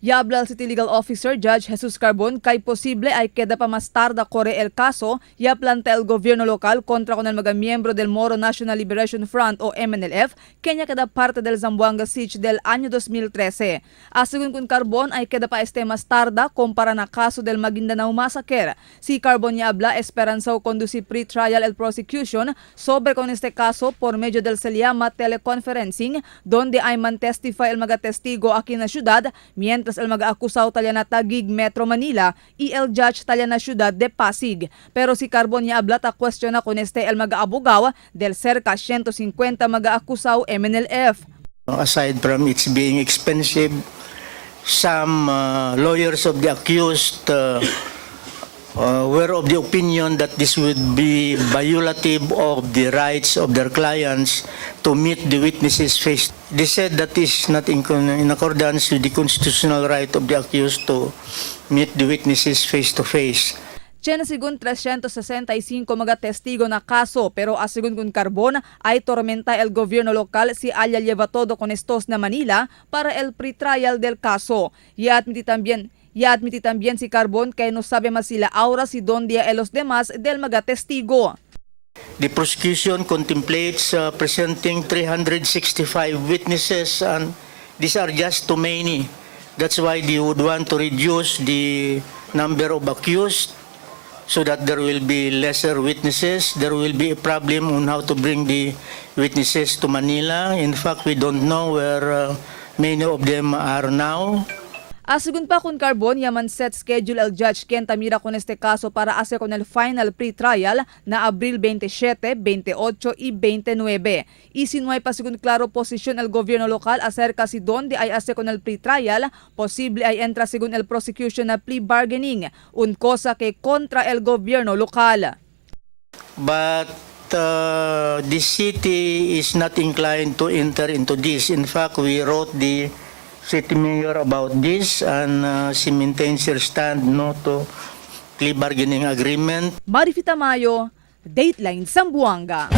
Yablal City Legal Officer Judge Jesus Carbon kay posible ay queda pa más tarda corre el caso ya planta el gobierno local contra con el mga miembro del Moro National Liberation Front o MNLF kanya kada parte del Zamboanga Siege del año 2013. Asegun kun Carbon ay queda pa este más tarda kumpara na kaso del Maguindanao Massacre. Si Carbon niya habla esperanzao conducir pre-trial el prosecution sobre con este caso por medio del se llama teleconferencing donde ay man-testify el mga testigo aquí na syudad mientras el mag-aakusaw talya na Taguig Metro Manila y el judge talya na syudad de Pasig. Pero si Carbon niya habla ta question na con este el mag-aabugaw del cerca 150 mag-aakusaw MNLF. Aside from its being expensive, some lawyers of the accused were of the opinion that this would be violative of the rights of their clients to meet the witnesses face. They said that is not in accordance with the constitutional right of the accused to meet the witnesses face to face. Tiyan sigun 365 mga testigo na kaso pero asigun kun Carbon ay tormenta el gobierno lokal si Aya lleva todo con estos na Manila para el pre-trial del caso. Y admiti también si Carbon que no sabe más sila ahora si donde a los demás del mga testigo. The prosecution contemplates presenting 365 witnesses and these are just too many. That's why they would want to reduce the number of accused so that there will be lesser witnesses. There will be a problem on how to bring the witnesses to Manila. In fact, we don't know where many of them are now. Asigun pa kun Carbon, yaman set schedule el Judge Ken Tamira con este caso para hacer con el final pre-trial na Abril 27, 28 y 29. Y si no hay pa sigun klaro posisyon el gobierno lokal acerca si donde ay hacer con el pre-trial, posible ay entra sigun el prosecution na plea bargaining, un cosa que kontra el gobierno lokal. But the city is not inclined to enter into this. In fact, we wrote the city mayor about this and she maintains her stand no to plea bargaining agreement. Marifita Mayo, Dateline Zamboanga.